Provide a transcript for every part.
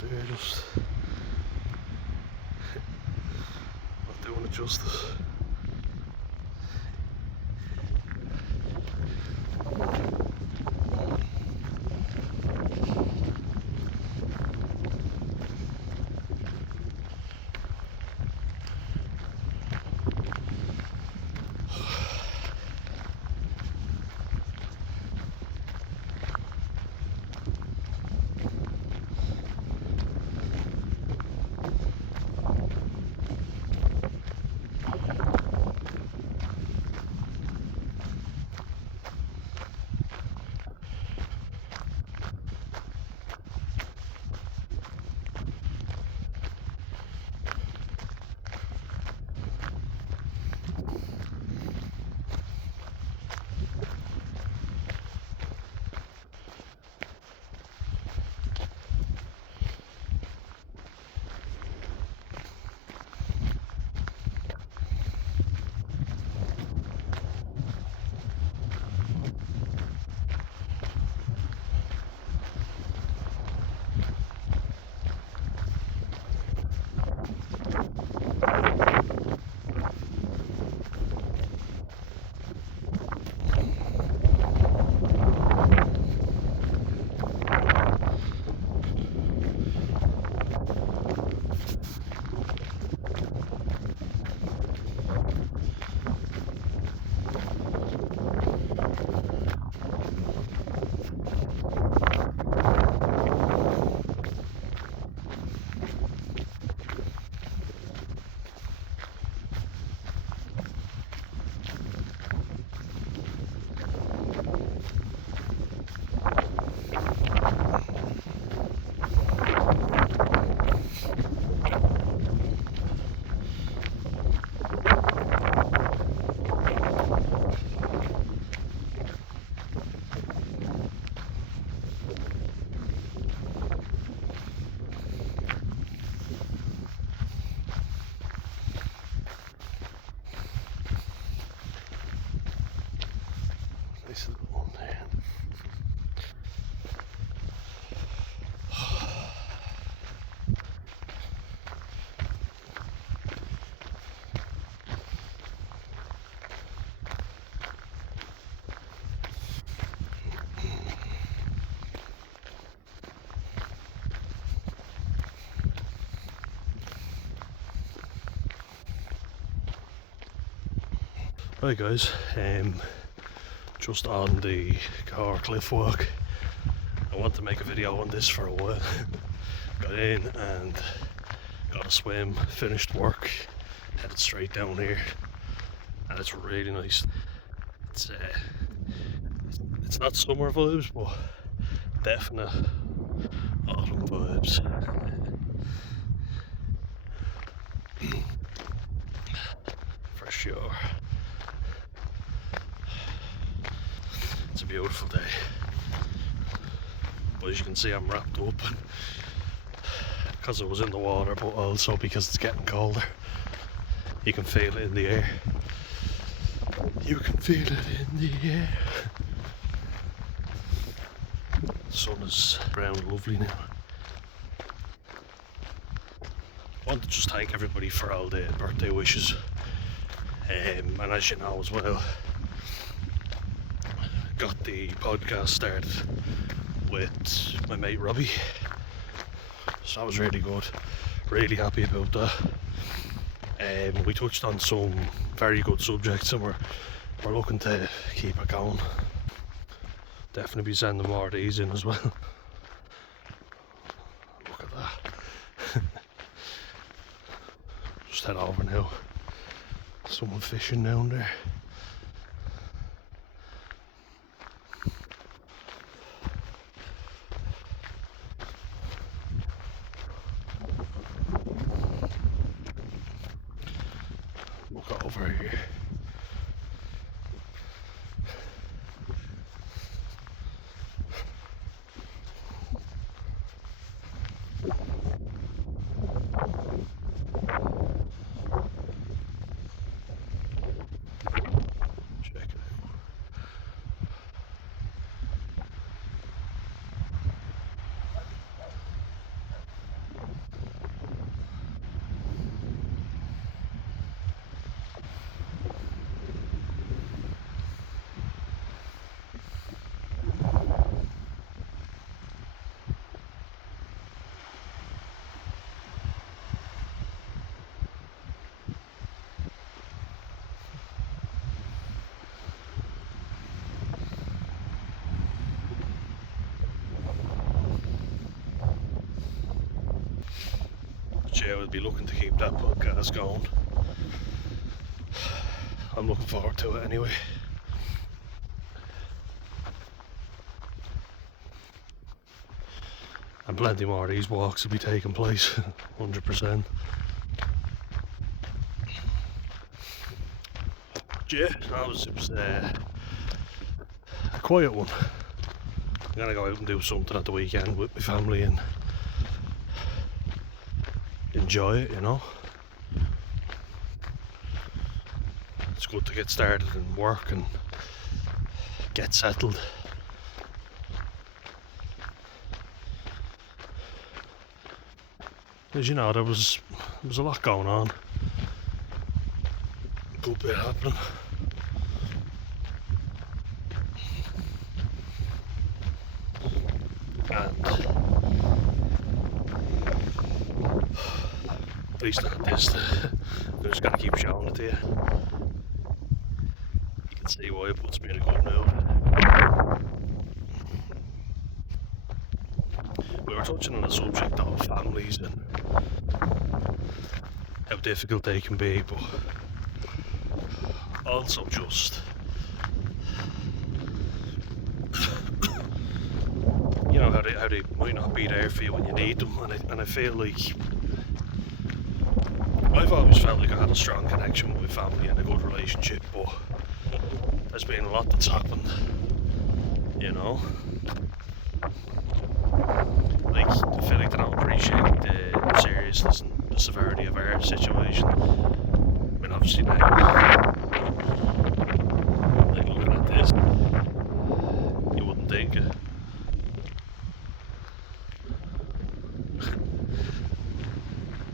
They're just not doing it justice. Nice little one there. Hi guys, just on the car cliff walk. I want to make a video on this for a while. Got in and got a swim, finished work, headed straight down here, and it's really nice. It's not summer vibes, but definite autumn vibes. For sure. It's a beautiful day, but as you can see I'm wrapped up because I was in the water, but also because it's getting colder. You can feel it in the air. You can feel it in the air. The sun is brown lovely now. I want to just thank everybody for all the birthday wishes, and as you know as well, got the podcast started with my mate Robbie, so that was really good, really happy about that. We touched on some very good subjects and we're looking to keep it going. Definitely be sending more of these in as well. Look at that. Just head over now. Someone fishing down there. Look over here. yeah, we'll be looking to keep that podcast going. I'm looking forward to it anyway. And plenty more of these walks will be taking place, 100%. Yeah, it was a quiet one. I'm gonna go out and do something at the weekend with my family and enjoy it, you know. It's good to get started and work and get settled. As you know, there was a lot going on. A good bit happening. And at least not this. I'm just gonna keep showing it to you. You can see why it puts me in a good mood. We were touching on the subject of families and how difficult they can be, but also just, you know, how they might not be there for you when you need them, and I feel like I've always felt like I had a strong connection with my family and a good relationship, but there's been a lot that's happened, you know. Like, I feel like they don't appreciate the seriousness and the severity of our situation. I mean, obviously now, like looking at this, you wouldn't think it.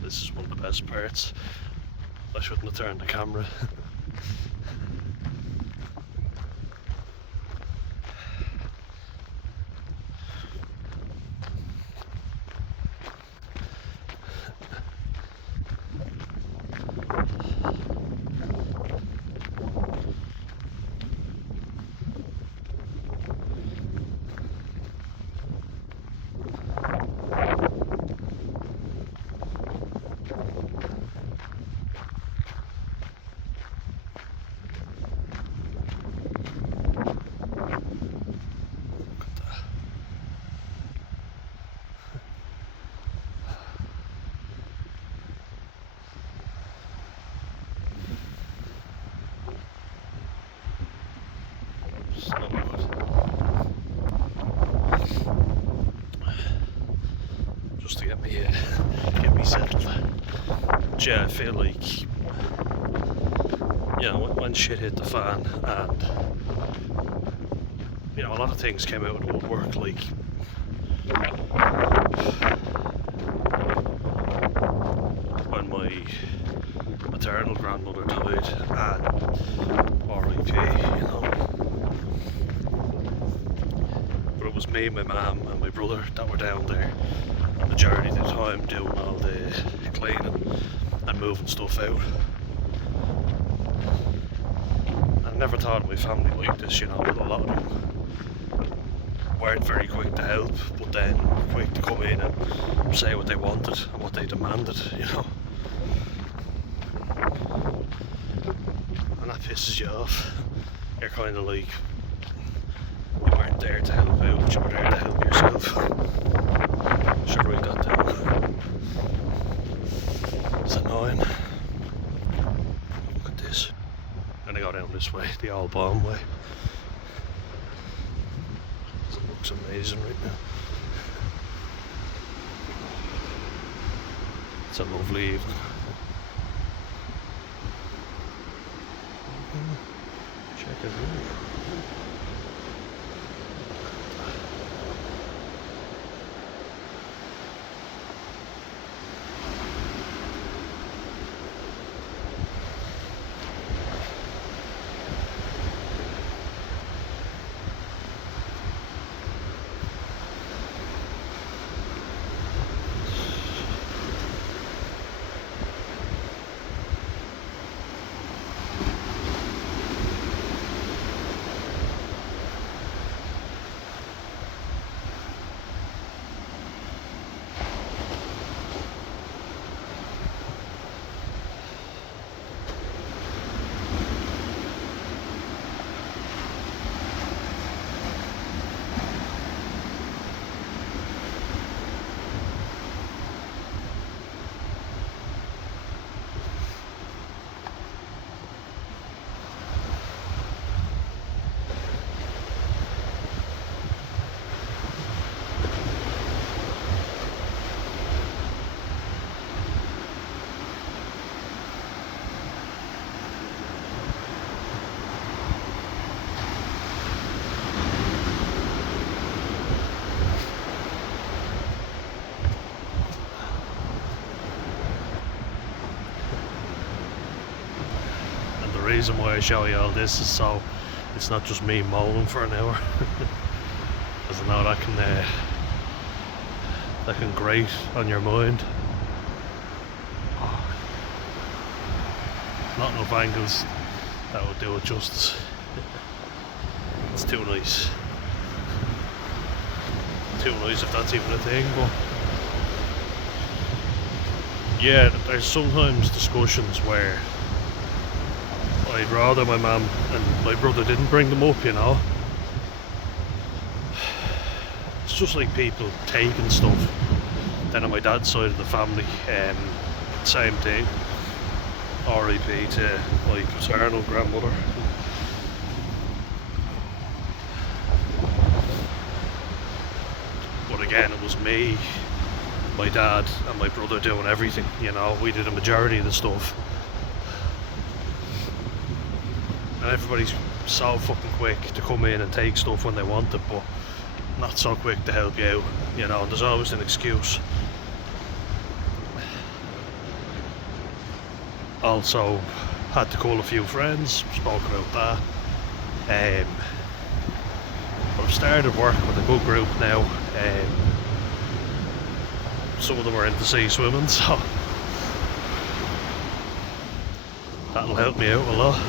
This is one of the best parts. I shouldn't have turned the camera. So good. Just to get me settled. Yeah, I feel like, you know, when shit hit the fan and, you know, a lot of things came out of the woodwork, like when my maternal grandmother died and R.I.P., you know. But it was me, my mum and my brother that were down there the majority of the time doing all the cleaning and moving stuff out. I never thought of my family like this, you know, but a lot of them weren't very quick to help, but then quick to come in and say what they wanted and what they demanded, you know. And that pisses you off. You're kind of like, you weren't there to help out, but you were there to help yourself. Should write that down. It's annoying. Look at this. I'm gonna go down this way, the Old Balm way. It looks amazing right now. It's a lovely evening. Check it out. reason why I show you all this is so it's not just me moaning for an hour. Because I know that can grate on your mind. Not enough angles that would do it justice. It's too nice. Too nice if that's even a thing, but yeah, there's sometimes discussions where I'd rather my mum and my brother didn't bring them up, you know. It's just like people taking stuff. Then on my dad's side of the family, same thing. R.I.P. to my paternal grandmother. But again, it was me, my dad and my brother doing everything, you know. We did a majority of the stuff. And everybody's so fucking quick to come in and take stuff when they want it, but not so quick to help you out, you know. There's always an excuse. Also had to call a few friends, spoke about that. But I've started work with a good group now. Some of them are into sea swimming, so that'll help me out a lot.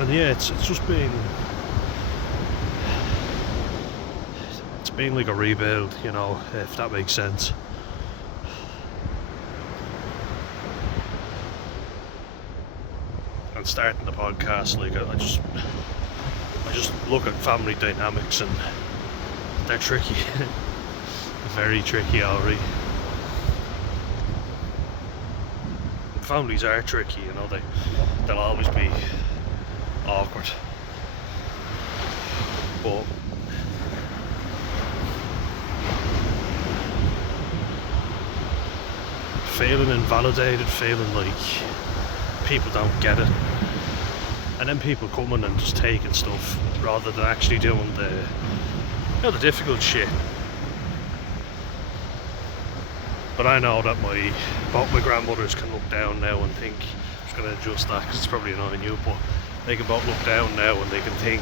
And yeah, it's just been like a rebuild, you know, if that makes sense. And starting the podcast, like I just look at family dynamics and they're tricky. Very tricky already. Families are tricky, you know, they'll always be awkward. But feeling invalidated, feeling like people don't get it, and then people coming and just taking stuff rather than actually doing the difficult shit. But I know that both my grandmothers can look down now and think, I'm just going to adjust that because it's probably annoying you, but they can both look down now and they can think,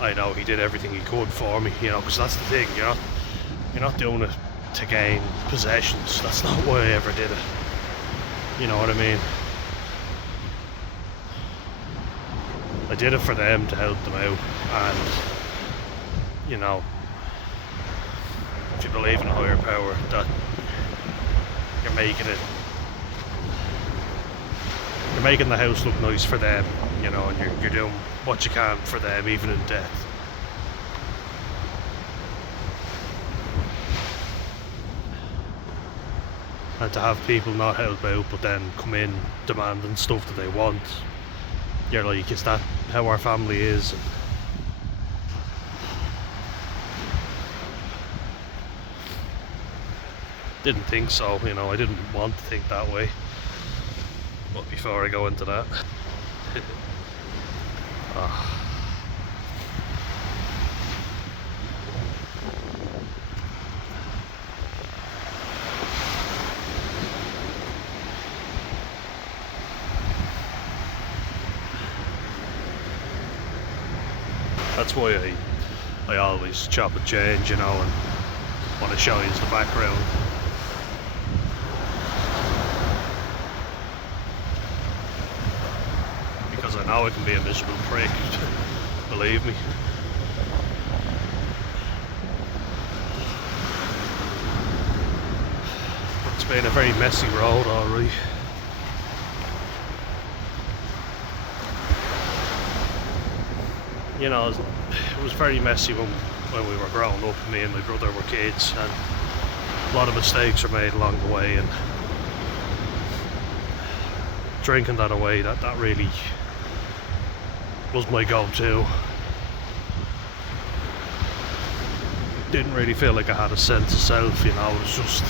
I know he did everything he could for me, you know, because that's the thing, you're not doing it to gain possessions. That's not why I ever did it. You know what I mean? I did it for them, to help them out, and you know, if you believe in a higher power, that you're making the house look nice for them, you know, and you're doing what you can for them, even in death. And to have people not help out but then come in demanding stuff that they want, you're like, is that how our family is? Didn't think so, you know, I didn't want to think that way. But before I go into that, that's why I always chop and change, you know, and want to show you the background. Because I know I can be a miserable prick, believe me. It's been a very messy road, alright. You know, it was very messy when we were growing up. Me and my brother were kids, and a lot of mistakes were made along the way, and drinking that away, that really was my go-to. Didn't really feel like I had a sense of self, you know. It was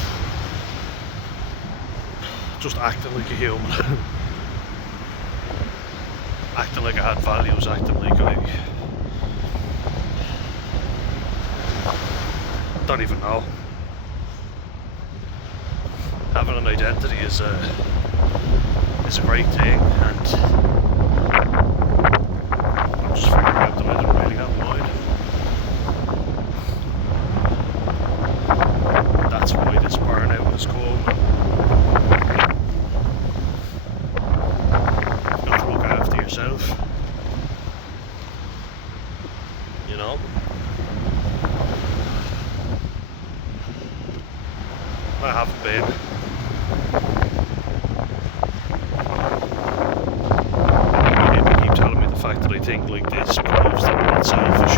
just acting like a human. Acting like I had values, acting like I don't even know. having an identity is a great thing, and I'm just figuring out that I don't really have mine. That's why this burnout has come. You've got to look after yourself, you know. I haven't been. People keep telling me the fact that I think like this proves that I'm not selfish,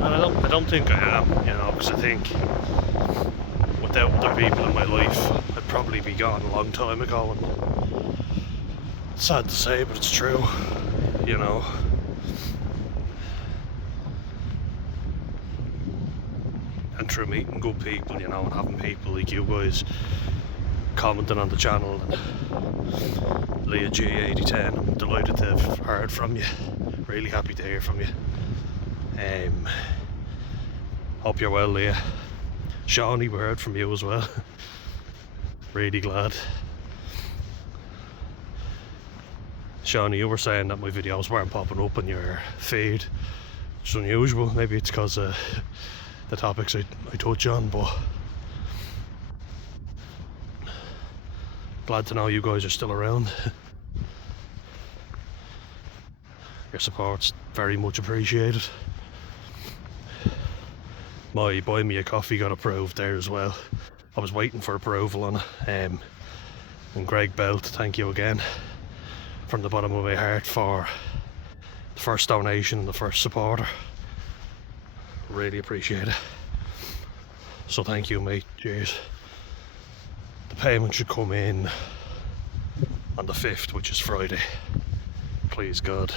and I don't think I am, you know, because I think without other people in my life I'd probably be gone a long time ago, and it's sad to say but it's true, you know. And through meeting good people, you know, and having people like you guys commenting on the channel, and Leah G8010, I'm delighted to have heard from you. Really happy to hear from you. Hope you're well, Leah. Shawnee, we heard from you as well. Really glad. Shawnee, you were saying that my videos weren't popping up on your feed. It's unusual. Maybe it's because the topics I touch on, but glad to know you guys are still around. Your support's very much appreciated. My buy me a coffee got approved there as well. I was waiting for approval on it. And Greg Belt, thank you again from the bottom of my heart for the first donation and the first supporter. Really appreciate it. So thank you, mate. Cheers. The payment should come in on the 5th, which is Friday. Please God.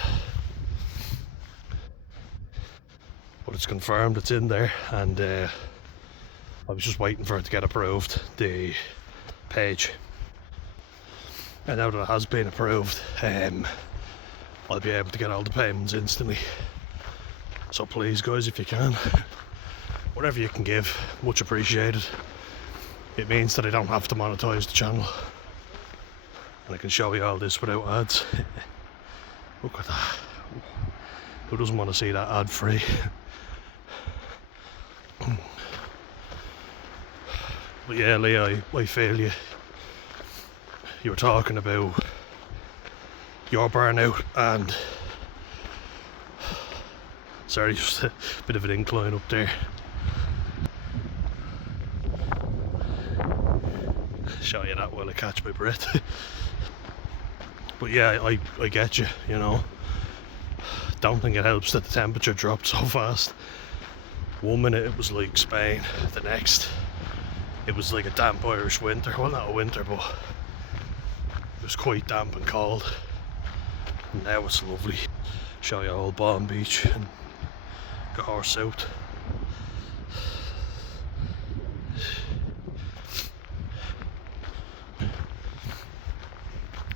But it's confirmed, it's in there, and I was just waiting for it to get approved, the page. And now that it has been approved, I'll be able to get all the payments instantly. So please guys, if you can, whatever you can give, much appreciated. It means that I don't have to monetize the channel, and I can show you all this without ads. Look at that. Who doesn't want to see that ad free? But yeah, Leah, I feel you. You were talking about your burnout, and sorry, just a bit of an incline up there. Show you that while I catch my breath. But yeah, I get you, you know. Don't think it helps that the temperature dropped so fast. 1 minute it was like Spain, the next it was like a damp Irish winter. Well, not a winter, but it was quite damp and cold. And now it's lovely. Show you Old Balm Beach and Gahor South.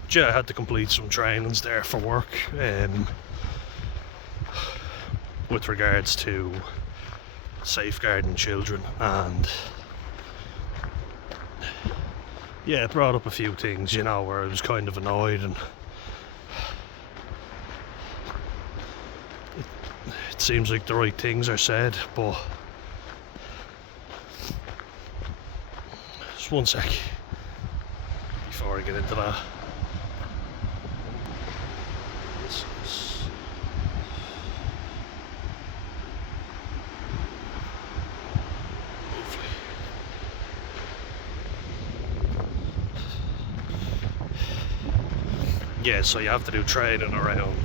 Yeah, I had to complete some trainings there for work, with regards to safeguarding children, and yeah, it brought up a few things, you know, where I was kind of annoyed, and it seems like the right things are said, but just one sec before I get into that. Yeah, so you have to do training around,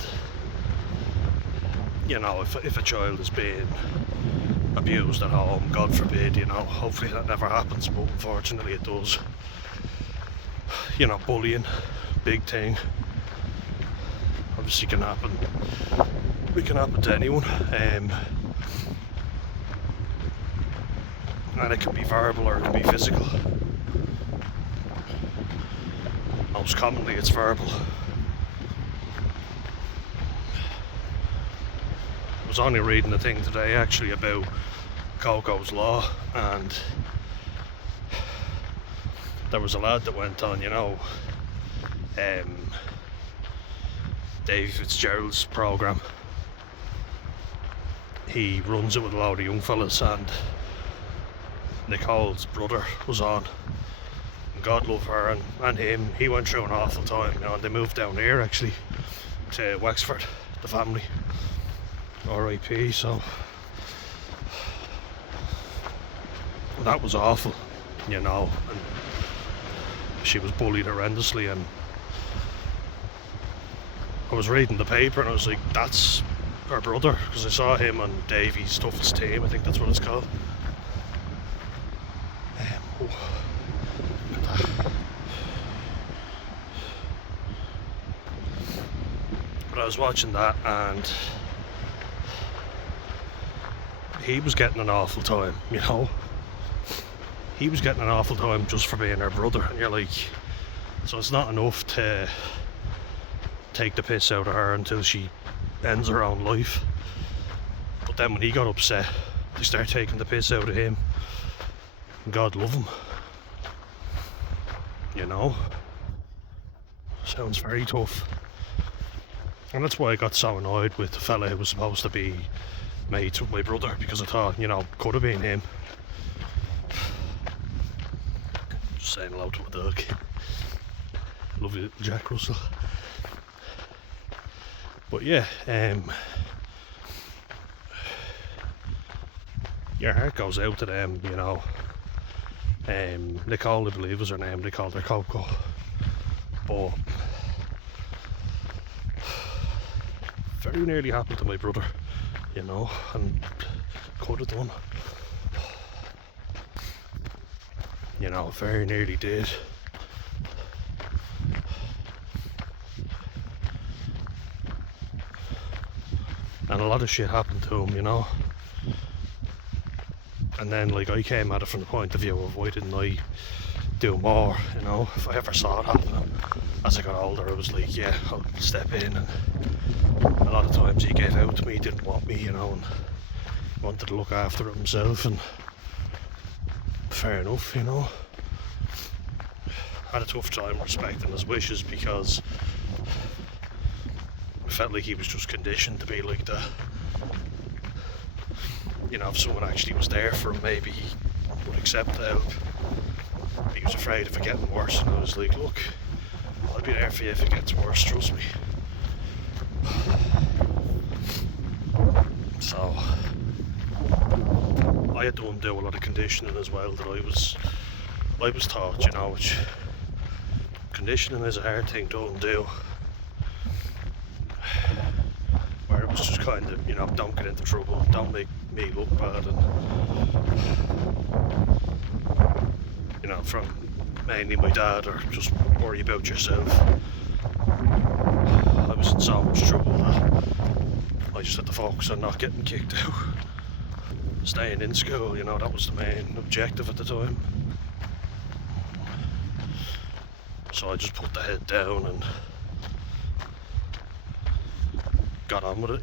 you know, if a child is being abused at home, God forbid, you know, hopefully that never happens, but unfortunately it does. You know, bullying, big thing, obviously can happen, it can happen to anyone, and it can be verbal or it can be physical. Most commonly it's verbal. I was only reading a thing today actually about Coco's Law, and there was a lad that went on, Dave Fitzgerald's programme. He runs it with a lot of young fellas, and Nicole's brother was on. And God love her and him. He went through an awful time, and they moved down here actually to Wexford, the family. R.I.P. So that was awful, and she was bullied horrendously, and I was reading the paper and I was like, that's her brother, because I saw him on Davy Stuff's team, I think that's what it's called. Look at that. But I was watching that, and he was getting an awful time, He was getting an awful time just for being her brother, and you're like, so it's not enough to take the piss out of her until she ends her own life. But then when he got upset, they start taking the piss out of him. And God love him. Sounds very tough. And that's why I got so annoyed with the fella who was supposed to be mates with my brother, because I thought, could have been him. Just saying hello to a dog. Lovely little Jack Russell. But yeah, your heart goes out to them, Nicole, I believe was her name, they called her Coco. But very nearly happened to my brother, and could have done. Very nearly did. And a lot of shit happened to him, And then, I came at it from the point of view of why didn't I do more, if I ever saw it happening. As I got older, I was like, yeah, I'll step in. And a lot of times he gave out to me, didn't want me, and wanted to look after himself, and fair enough, Had a tough time respecting his wishes, because I felt like he was just conditioned to be like that. If someone actually was there for him, maybe he would accept the help. He was afraid of it getting worse, and I was like, look, I'll be there for you if it gets worse, trust me. So I had to undo a lot of conditioning as well that I was taught, which conditioning is a hard thing to undo. Where it was just kind of, don't get into trouble, don't make me look bad, and from mainly my dad, or just worry about yourself. I was in so much trouble that I just had to focus on not getting kicked out. Staying in school, that was the main objective at the time. So I just put the head down and got on with it,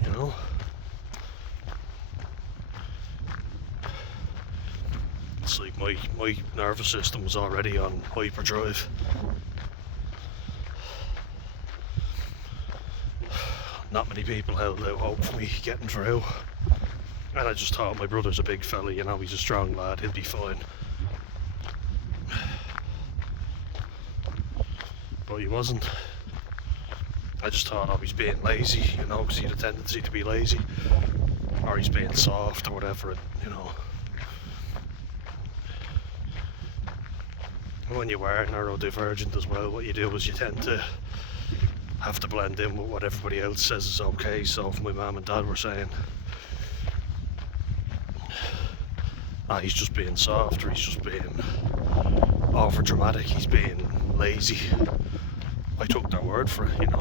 It's like my nervous system was already on hyperdrive. Not many people held out hope for me getting through. And I just thought, my brother's a big fella, he's a strong lad, he'll be fine. But he wasn't. I just thought, oh, he's being lazy, because he had a tendency to be lazy. Or he's being soft or whatever, When you are neurodivergent as well, what you do is you tend to have to blend in with what everybody else says is okay. So if my mum and dad were saying, he's just being soft, or he's just being over dramatic, he's being lazy, I took their word for it, And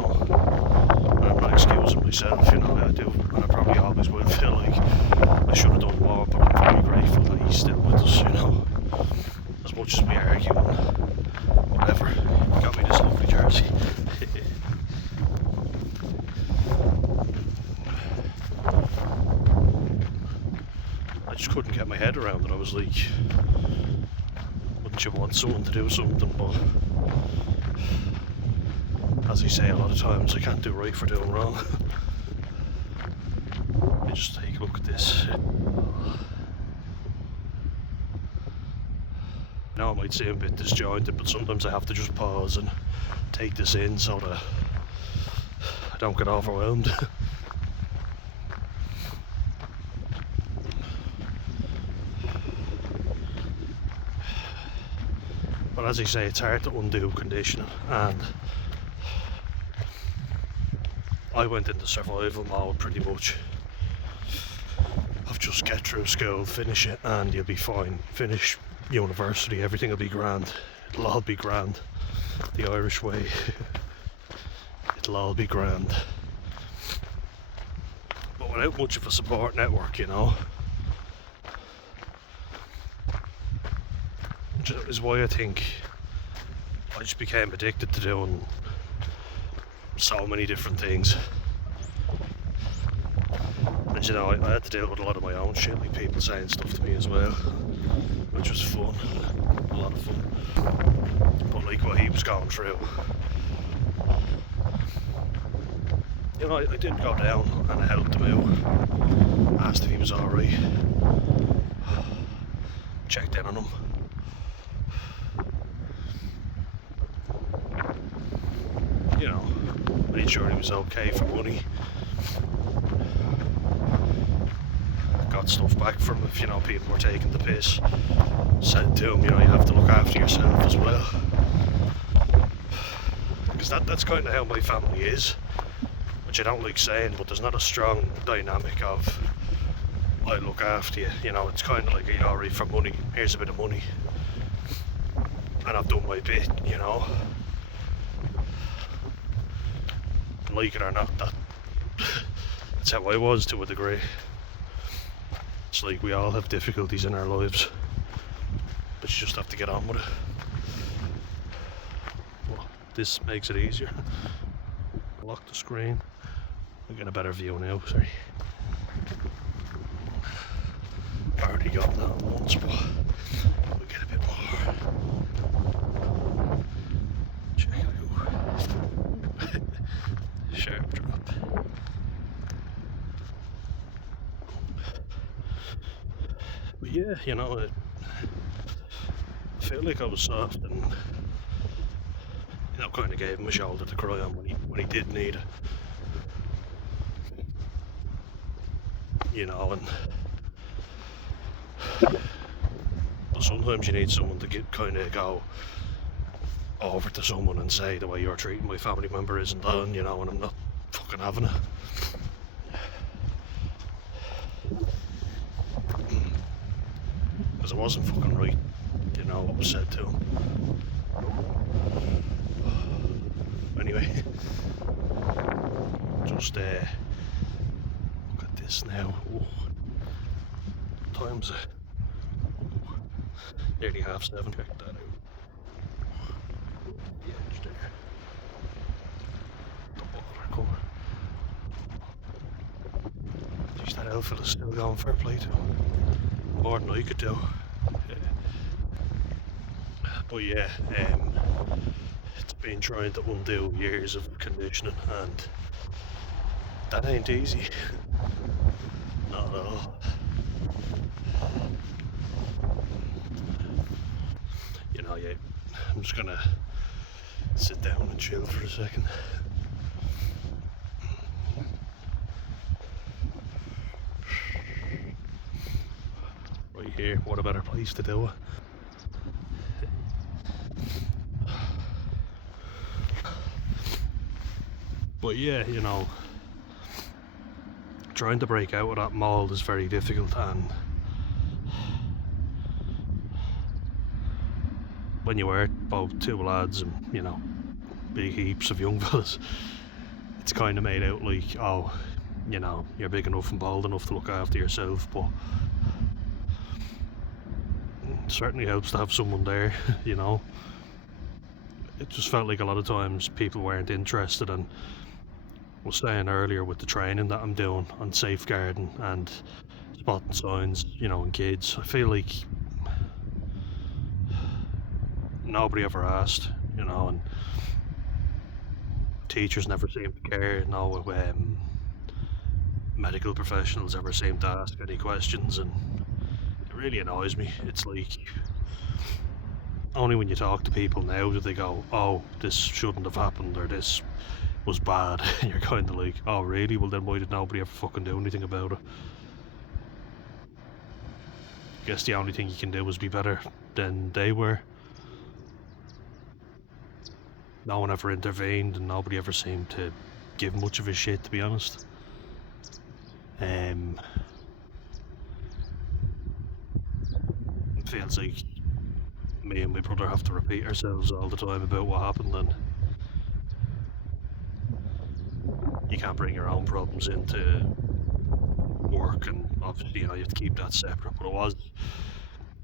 I'm not excusing myself, I do, and I probably always will feel like I should have done more, but I'm very grateful that he's still with us, As much as we argue and whatever. He got me this lovely jersey. I just couldn't get my head around it. I was like, wouldn't you want someone to do something, but as I say, a lot of times I can't do right for doing wrong. Let me just take a look at this. Now it might seem a bit disjointed, but sometimes I have to just pause and take this in so that I don't get overwhelmed. But as I say, it's hard to undo conditioning, and I went into survival mode pretty much. I've just get through school, finish it, and you'll be fine. Finish university, everything will be grand. It'll all be grand. The Irish way. It'll all be grand. But without much of a support network, you know. Which is why I think I just became addicted to doing so many different things. And you know, I had to deal with a lot of my own shit, like people saying stuff to me as well, which was fun, a lot of fun. But like what he was going through, you know, I did go down and I helped him out, asked if he was alright, checked in on him. You know, made sure he was okay for money. Got stuff back from him if, you know, people were taking the piss. Said to him, you know, you have to look after yourself as well. Because that's kind of how my family is. Which I don't like saying, but there's not a strong dynamic of I look after you. You know, it's kind of like, are you alright for money? Here's a bit of money. And I've done my bit, you know. Like it or not, that's how I was to a degree. It's like we all have difficulties in our lives, but you just have to get on with it. Well, this makes it easier. Lock the screen. I get a better view now, sorry. I already got that once, but we get a bit more. Check it out. Sharp drop. But yeah, you know, I feel like I was soft and, you know, kind of gave him a shoulder to cry on when he did need it. You know, but sometimes you need someone to kind of go over to someone and say the way you're treating my family member isn't done, you know, and I'm not fucking having it. Because it wasn't fucking right, you know, what was said to him. Anyway, just look at this now. Ooh. Time's nearly 7:30. Check that out. The edge there. The water colour. Jeez, that outfit is still going, fair play to him. More than I could do. But yeah, it's been trying to undo years of conditioning, and that ain't easy. Not at all. You know, yeah, I'm just gonna sit down and chill for a second. Right here, what a better place to do it. But yeah, you know, trying to break out of that mold is very difficult, and when you are both two lads and, you know, big heaps of young fellas, it's kind of made out like, oh, you know, you're big enough and bold enough to look after yourself, but it certainly helps to have someone there, you know. It just felt like a lot of times people weren't interested, and I was saying earlier with the training that I'm doing on safeguarding and spotting signs, you know, in kids, I feel like nobody ever asked, you know, and teachers never seemed to care. No, medical professionals ever seem to ask any questions, and it really annoys me. It's like only when you talk to people now do they go, "Oh, this shouldn't have happened," or "This was bad." And you're kind of like, "Oh, really? Well, then why did nobody ever fucking do anything about it?" Guess the only thing you can do is be better than they were. No one ever intervened, and nobody ever seemed to give much of a shit, to be honest. It feels like me and my brother have to repeat ourselves all the time about what happened, and you can't bring your own problems into work, and obviously, you know, you have to keep that separate. But it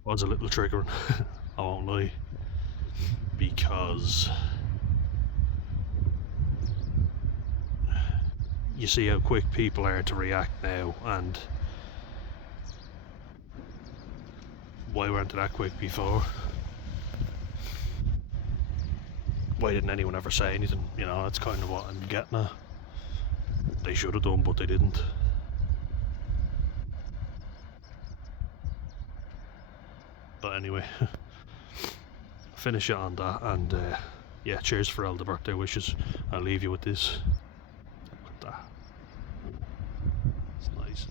was a little triggering, I won't lie, because you see how quick people are to react now, and why weren't they that quick before? Why didn't anyone ever say anything? You know, that's kind of what I'm getting at. They should have done, but they didn't. But anyway, finish it on that, and yeah, cheers for all the birthday wishes. I'll leave you with this. That. It's nice.